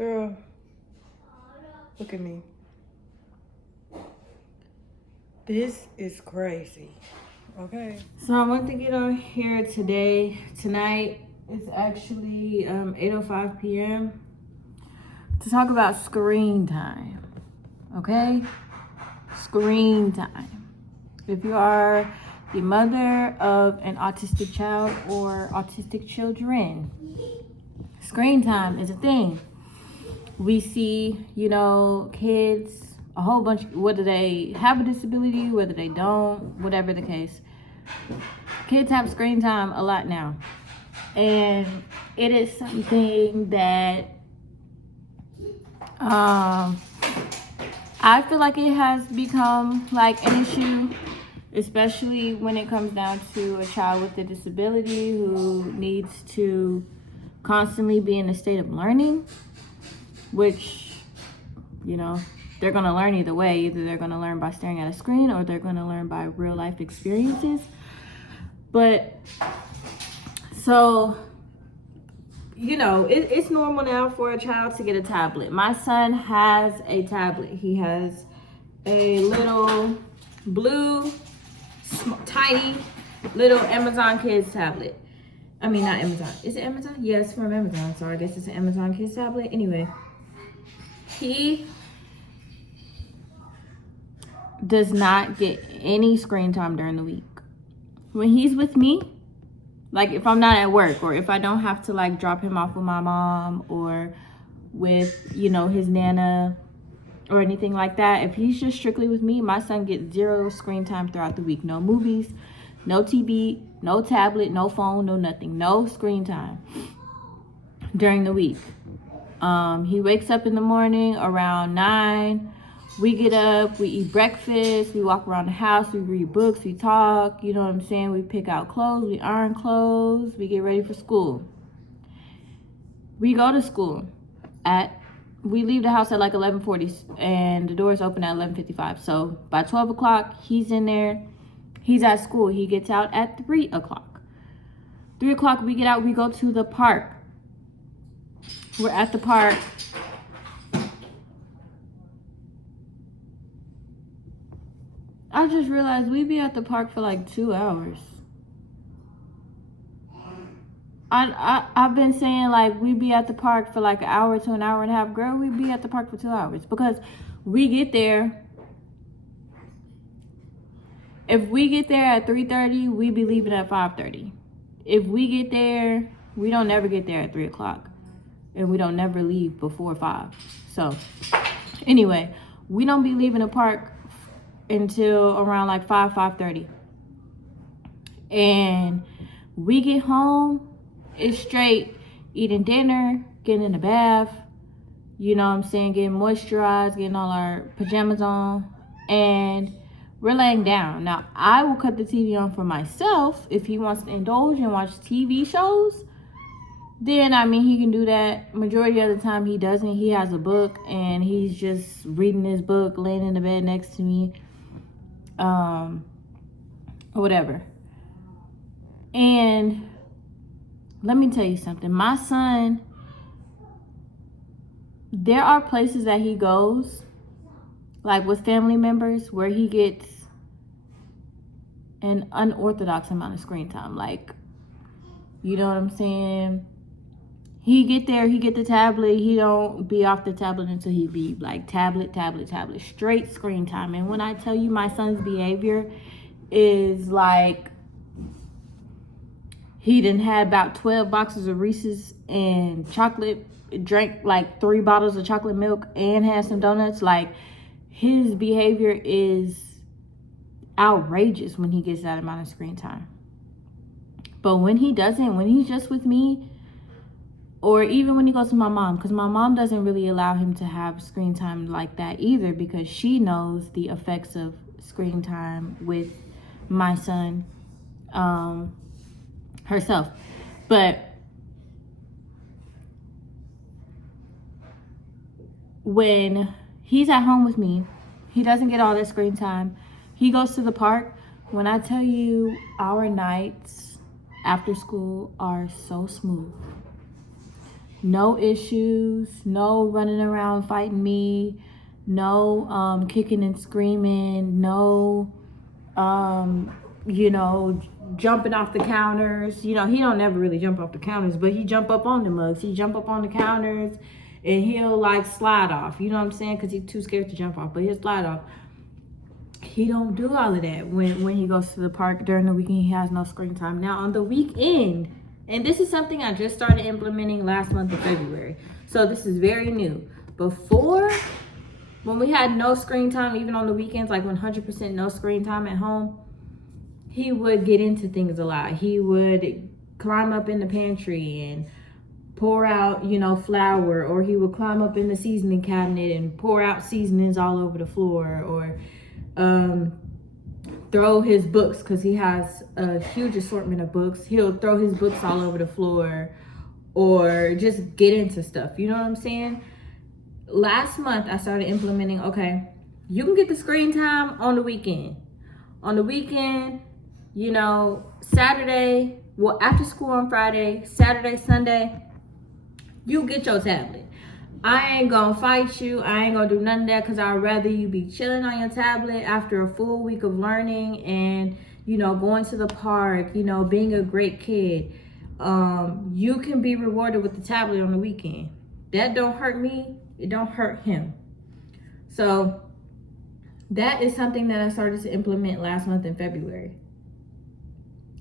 Girl, look at me. This is crazy. Okay. So I want to get on here tonight. It's actually 8:05 p.m. to talk about screen time. Okay? Screen time. If you are the mother of an autistic child or autistic children, screen time is a thing. We see, kids, a whole bunch, whether they have a disability, whether they don't, whatever the case. Kids have screen time a lot now. And it is something that I feel like it has become like an issue, especially when it comes down to a child with a disability who needs to constantly be in a state of learning, which, they're going to learn either way. Either they're going to learn by staring at a screen or they're going to learn by real life experiences. But so, it's normal now for a child to get a tablet. My son has a tablet. He has a little blue, tiny, little Amazon Kids tablet. I mean, not Amazon. Is it Amazon? Yes, from Amazon. So I guess it's an Amazon Kids tablet. Anyway, he does not get any screen time during the week. When he's with me, like if I'm not at work or if I don't have to like drop him off with my mom or with, his nana or anything like that, if he's just strictly with me, my son gets zero screen time throughout the week. No movies, no TV, no tablet, no phone, no nothing. No screen time during the week. He wakes up in the morning around 9. We get up, we eat breakfast, we walk around the house, we read books, we talk, you know what I'm saying? We pick out clothes, we iron clothes, we get ready for school. We go to school we leave the house at like 11:40 and the doors open at 11:55. So by 12 o'clock, he's in there, he's at school. He gets out at 3 o'clock. 3 o'clock, we get out, we go to the park. We're at the park. I just realized we be at the park for like 2 hours. I've been saying like we be at the park for like an hour to an hour and a half. Girl, we be at the park for 2 hours because we get there. If we get there at 3:30, we be leaving at 5:30. If we get there, we don't never get there at 3 o'clock. And we don't never leave before 5. So anyway, we don't be leaving the park until around like 5:30. And we get home, it's straight eating dinner, getting in the bath, getting moisturized, getting all our pajamas on, and we're laying down. Now, I will cut the TV on for myself if he wants to indulge and watch TV shows. Then, he can do that. Majority of the time, he doesn't. He has a book, and he's just reading his book, laying in the bed next to me, or whatever. And let me tell you something. My son, there are places that he goes, like with family members, where he gets an unorthodox amount of screen time. Like, you know what I'm saying? He get there, he get the tablet, he don't be off the tablet until he be like tablet, straight screen time. And when I tell you my son's behavior is like, he done had about 12 boxes of Reese's and chocolate, drank like 3 bottles of chocolate milk and had some donuts. Like, his behavior is outrageous when he gets that amount of screen time. But when he doesn't, when he's just with me, or even when he goes to my mom, because my mom doesn't really allow him to have screen time like that either, because she knows the effects of screen time with my son herself. But when he's at home with me, he doesn't get all that screen time. He goes to the park. When I tell you, our nights after school are so smooth. No issues, no running around fighting me, no kicking and screaming, no you know, jumping off the counters. You know, he don't never really jump off the counters, but he jump up on the mugs. He jump up on the counters and he'll like slide off. You know what I'm saying? Because he's too scared to jump off, but he'll slide off. He don't do all of that when he goes to the park during the weekend. He has no screen time. Now on the weekend, and this is something I just started implementing last month of February, so this is very new. Before, when we had no screen time, even on the weekends, like 100% no screen time at home, he would get into things a lot. He would climb up in the pantry and pour out, you know, flour, or he would climb up in the seasoning cabinet and pour out seasonings all over the floor, or throw his books, because he has a huge assortment of books. He'll throw his books all over the floor, or just get into stuff. You know what I'm saying? Last month, I started implementing, okay, you can get the screen time on the weekend. On the weekend, you know, Saturday, well, after school on Friday, Saturday, Sunday, you get your tablet. I ain't gonna fight you. I ain't gonna do none of that, because I'd rather you be chilling on your tablet after a full week of learning and, you know, going to the park, you know, being a great kid. You can be rewarded with the tablet on the weekend. That don't hurt me. It don't hurt him. So that is something that I started to implement last month in February.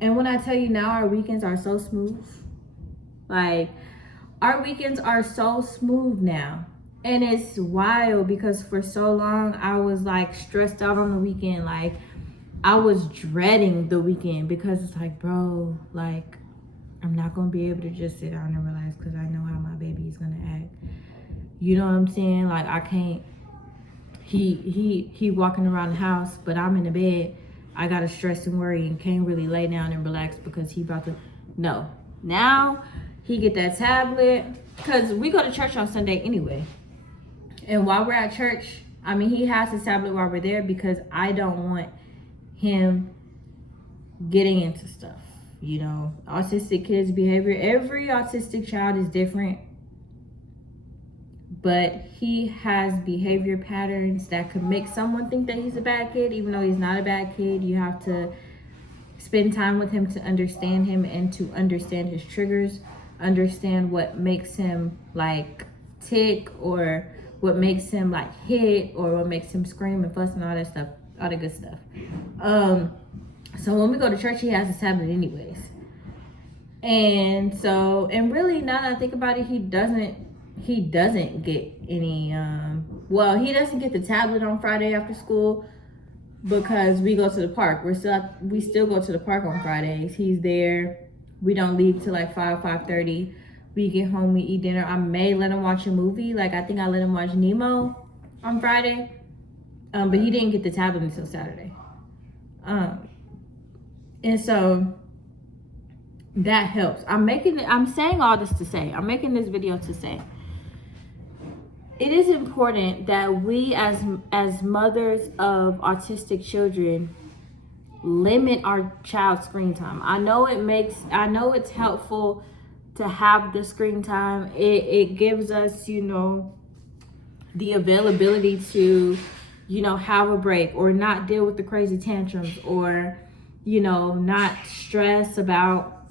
And when I tell you now, our weekends are so smooth. Like, our weekends are so smooth now. And it's wild, because for so long I was like stressed out on the weekend. Like, I was dreading the weekend, because it's like, bro, like, I'm not gonna be able to just sit down and relax, because I know how my baby is gonna act. You know what I'm saying? Like, I can't, he walking around the house, but I'm in the bed. I gotta stress and worry and can't really lay down and relax because he about to, no. Now he get that tablet, because we go to church on Sunday anyway. And while we're at church, I mean, he has his tablet while we're there, because I don't want him getting into stuff. You know, autistic kids' behavior, every autistic child is different, but he has behavior patterns that could make someone think that he's a bad kid, even though he's not a bad kid. You have to spend time with him to understand him and to understand his triggers, understand what makes him like tick, or what makes him like hit, or what makes him scream and fuss and all that stuff, all the good stuff. So when we go to church, he has a tablet anyways. And so, and really, now that I think about it, he doesn't get any, well, he doesn't get the tablet on Friday after school, because we go to the park. We still go to the park on Fridays. He's there. We don't leave till like 5:30. We get home, we eat dinner. I may let him watch a movie. Like, I think I let him watch Nemo on Friday. But he didn't get the tablet until Saturday. And so that helps. I'm saying all this to say, I'm making this video to say, it is important that we as mothers of autistic children limit our child's screen time. I know it's helpful to have the screen time. It gives us, you know, the availability to, you know, have a break, or not deal with the crazy tantrums, or, you know, not stress about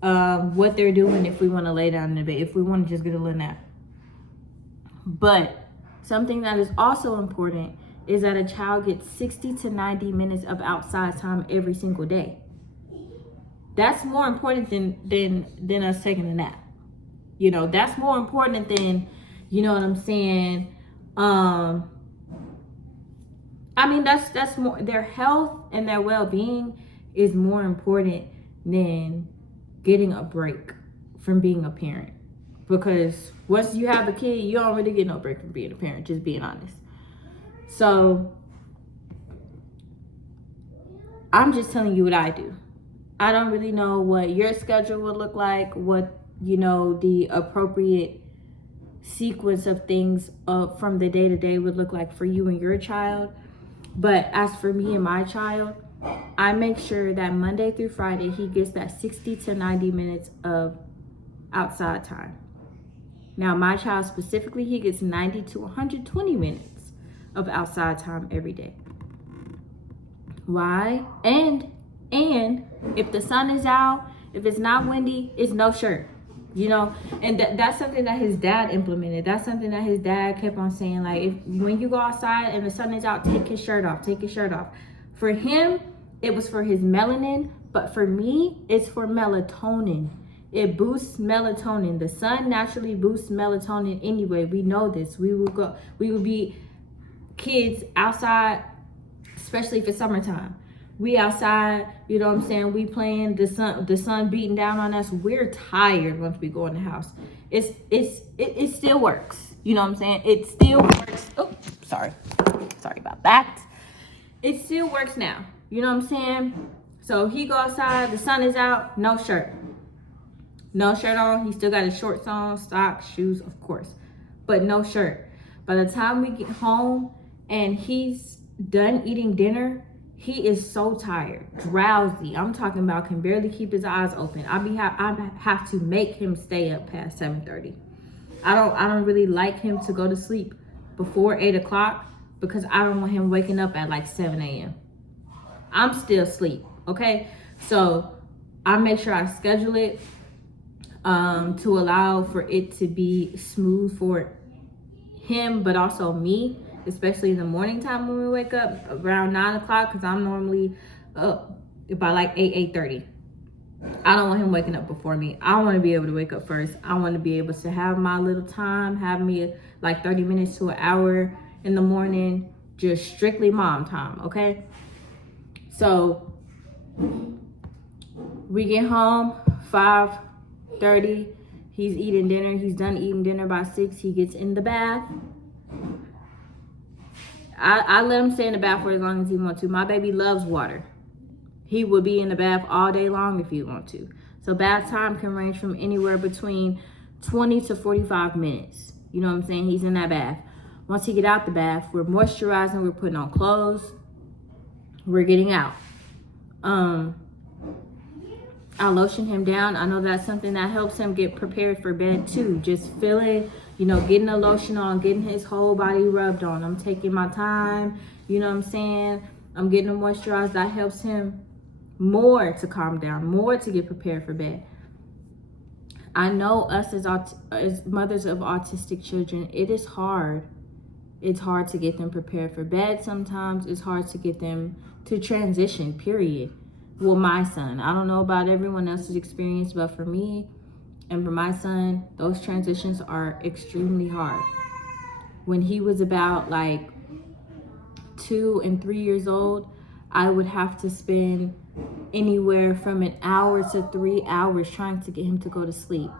what they're doing if we want to lay down in the bed, if we want to just get a little nap. But something that is also important is that a child gets 60 to 90 minutes of outside time every single day. That's more important than us taking a nap. You know, that's more important than, you know what I'm saying? I mean, that's more, their health and their well-being is more important than getting a break from being a parent. Because once you have a kid, you don't really get no break from being a parent, just being honest. So I'm just telling you what I do. I don't really know what your schedule would look like, what, you know, the appropriate sequence of things from the day-to-day would look like for you and your child. But as for me and my child, I make sure that Monday through Friday, he gets that 60 to 90 minutes of outside time. Now, my child specifically, he gets 90 to 120 minutes of outside time every day. Why? And if the sun is out, if it's not windy, it's no shirt. You know, and that's something that his dad implemented. That's something that his dad kept on saying, like, when you go outside and the sun is out, take his shirt off, take his shirt off. For him, it was for his melanin, but for me, it's for melatonin. It boosts melatonin. The sun naturally boosts melatonin anyway. We know this. We will be kids outside, especially if it's summertime. We outside, you know what I'm saying? We playing, the sun beating down on us. We're tired once we go in the house. It still works. You know what I'm saying? It still works. Oh, sorry about that. It still works now. You know what I'm saying? So he go outside, the sun is out, no shirt. No shirt on. He still got his shorts on, socks, shoes, of course, but no shirt. By the time we get home and he's done eating dinner, he is so tired, drowsy. I'm talking about can barely keep his eyes open. I have to make him stay up past 7:30. I don't really like him to go to sleep before 8 o'clock because I don't want him waking up at like 7 a.m. I'm still asleep, okay? So I make sure I schedule it to allow for it to be smooth for him, but also me, especially in the morning time when we wake up around 9 o'clock, because I'm normally up by like 8:30. I don't want him waking up before me. I want to be able to wake up first. I want to be able to have my little time, have me like 30 minutes to an hour in the morning, just strictly mom time, okay? So we get home 5:30. He's eating dinner. He's done eating dinner by 6. He gets in the bath. I let him stay in the bath for as long as he wants to. My baby loves water. He will be in the bath all day long if he wants to. So bath time can range from anywhere between 20 to 45 minutes. You know what I'm saying? He's in that bath. Once he get out the bath, we're moisturizing, we're putting on clothes, we're getting out. I lotion him down. I know that's something that helps him get prepared for bed too. Just feeling, getting the lotion on, getting his whole body rubbed on. I'm taking my time, you know what I'm saying? I'm getting him moisturized. That helps him more to calm down, more to get prepared for bed. I know us as mothers of autistic children, it is hard. It's hard to get them prepared for bed sometimes. It's hard to get them to transition, period. Well, my son, I don't know about everyone else's experience, but for me and for my son, those transitions are extremely hard. When he was about like 2 and 3 years old, I would have to spend anywhere from an hour to 3 hours trying to get him to go to sleep.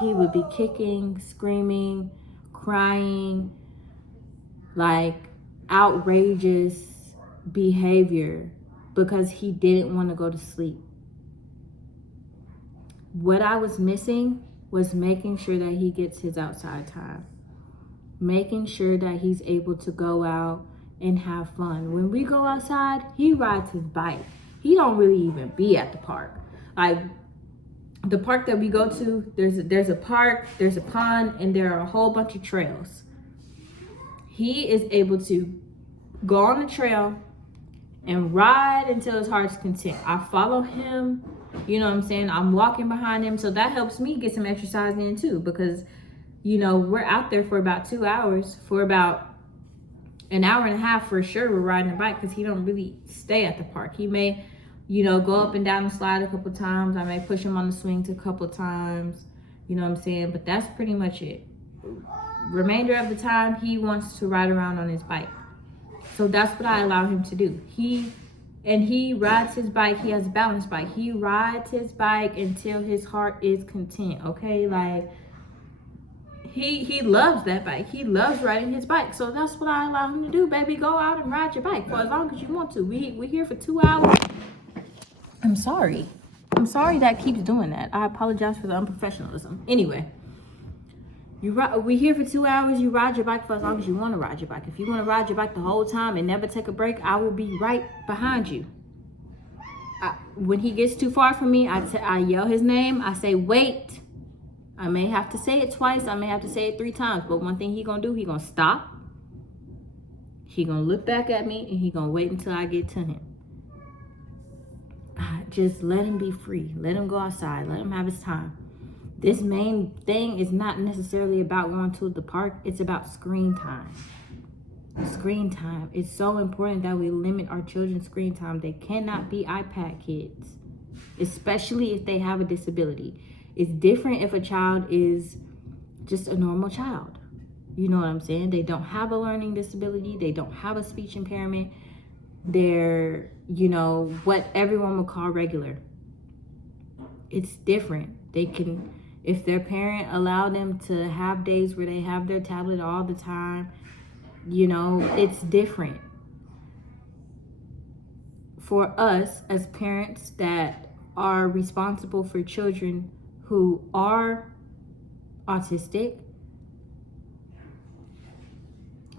He would be kicking, screaming, crying, like outrageous behavior because he didn't want to go to sleep. What I was missing was making sure that he gets his outside time, making sure that he's able to go out and have fun. When we go outside, he rides his bike. He don't really even be at the park. Like the park that we go to, there's a park, there's a pond, and there are a whole bunch of trails. He is able to go on the trail and ride until his heart's content. I follow him, you know what I'm saying? I'm walking behind him, so that helps me get some exercise in too, because we're out there for about 2 hours, for about an hour and a half for sure. We're riding a bike because he don't really stay at the park. He may, go up and down the slide a couple times. I may push him on the swings a couple times, you know what I'm saying? But that's pretty much it. Remainder of the time, he wants to ride around on his bike. So that's what I allow him to do. He rides his bike. He has a balance bike. He rides his bike until his heart is content, okay? Like, he loves that bike. He loves riding his bike. So that's what I allow him to do, baby. Go out and ride your bike for as long as you want to. We're here for 2 hours. I'm sorry that keeps doing that. I apologize for the unprofessionalism. Anyway. We here for 2 hours. You ride your bike for as long as you want to ride your bike. If you want to ride your bike the whole time and never take a break, I will be right behind you. When he gets too far from me, I yell his name. I say, wait. I may have to say it twice. I may have to say it 3 times. But one thing he gonna do, he gonna stop. He gonna look back at me and he gonna wait until I get to him. Just let him be free. Let him go outside. Let him have his time. This main thing is not necessarily about going to the park. It's about screen time. Screen time. It's so important that we limit our children's screen time. They cannot be iPad kids, especially if they have a disability. It's different if a child is just a normal child. You know what I'm saying? They don't have a learning disability. They don't have a speech impairment. They're, you know, what everyone would call regular. It's different. They can, if their parent allowed them to have days where they have their tablet all the time, you know, it's different. For us as parents that are responsible for children who are autistic,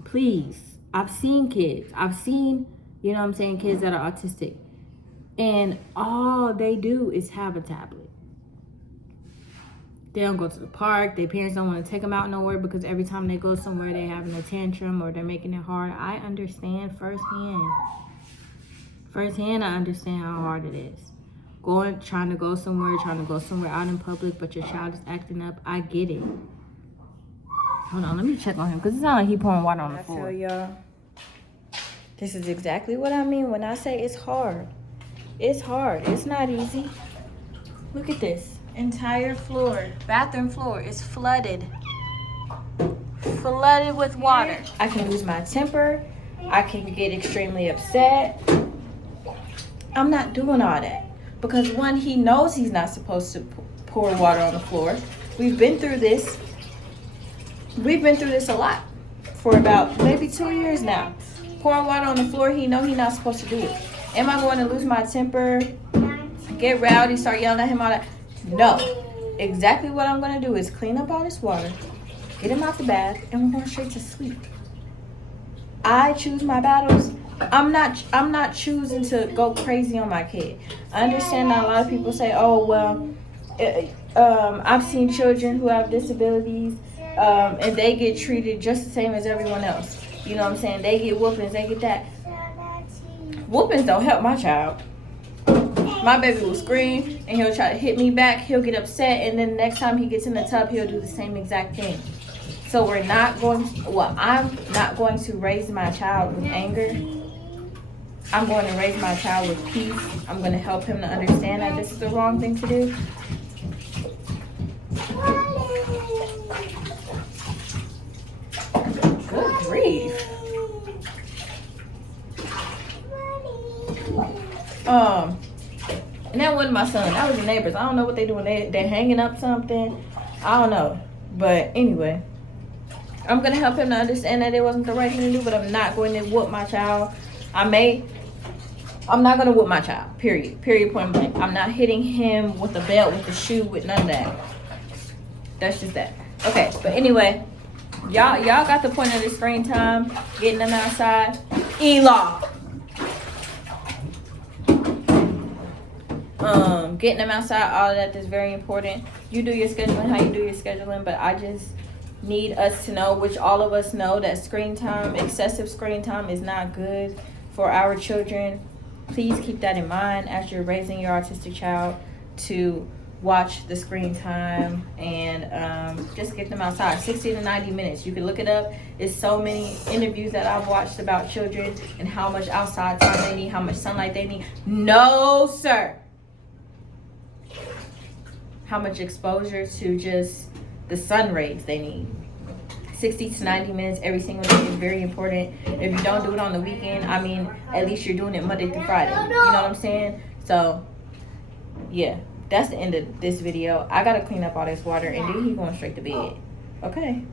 please, I've seen kids. I've seen, you know what I'm saying, kids that are autistic. And all they do is have a tablet. They don't go to the park. Their parents don't want to take them out nowhere because every time they go somewhere, they're having a tantrum or they're making it hard. I understand firsthand. Firsthand, I understand how hard it is. Trying to go somewhere out in public, but your child is acting up. I get it. Hold on, let me check on him because it sounds like he's pouring water on the floor. I tell y'all, this is exactly what I mean when I say it's hard. It's hard. It's not easy. Look at this. Entire floor, bathroom floor is flooded. Flooded with water. I can lose my temper. I can get extremely upset. I'm not doing all that. Because one, he knows he's not supposed to pour water on the floor. We've been through this. We've been through this a lot for about maybe 2 years now. Pouring water on the floor, he knows he's not supposed to do it. Am I going to lose my temper, get rowdy, start yelling at him all that? No. Exactly what I'm going to do is clean up all this water, get him out the bath, and we're going straight to sleep. I choose my battles. I'm not choosing to go crazy on my kid. I understand that a lot of people say, oh, well, I've seen children who have disabilities, and they get treated just the same as everyone else. You know what I'm saying? They get whoopings, they get that. Whoopings don't help my child. My baby will scream, and he'll try to hit me back. He'll get upset, and then the next time he gets in the tub, he'll do the same exact thing. So I'm not going to raise my child with anger. I'm going to raise my child with peace. I'm going to help him to understand that this is the wrong thing to do. Good grief. And that wasn't my son. That was the neighbors. I don't know what they're doing. They're hanging up something. I don't know. But anyway, I'm going to help him to understand that it wasn't the right thing to do, but I'm not going to whoop my child. I'm not going to whoop my child, period. Period, point blank. I'm not hitting him with a belt, with a shoe, with none of that. That's just that. Okay, but anyway, y'all got the point of the screen time, getting them outside. E-law. Getting them outside, all of that is very important. You do your scheduling how you do your scheduling, but I just need us to know, which all of us know, that screen time, excessive screen time is not good for our children. Please keep that in mind as you're raising your autistic child, to watch the screen time and just get them outside. 60 to 90 minutes. You can look it up. It's so many interviews that I've watched about children and how much outside time they need, how much sunlight they need. No, sir. How much exposure to just the sun rays they need. 60 to 90 minutes every single day is very important. If you don't do it on the weekend, I mean, at least you're doing it Monday through Friday. You know what I'm saying? So, yeah, that's the end of this video. I gotta clean up all this water, and then he's going straight to bed. Okay.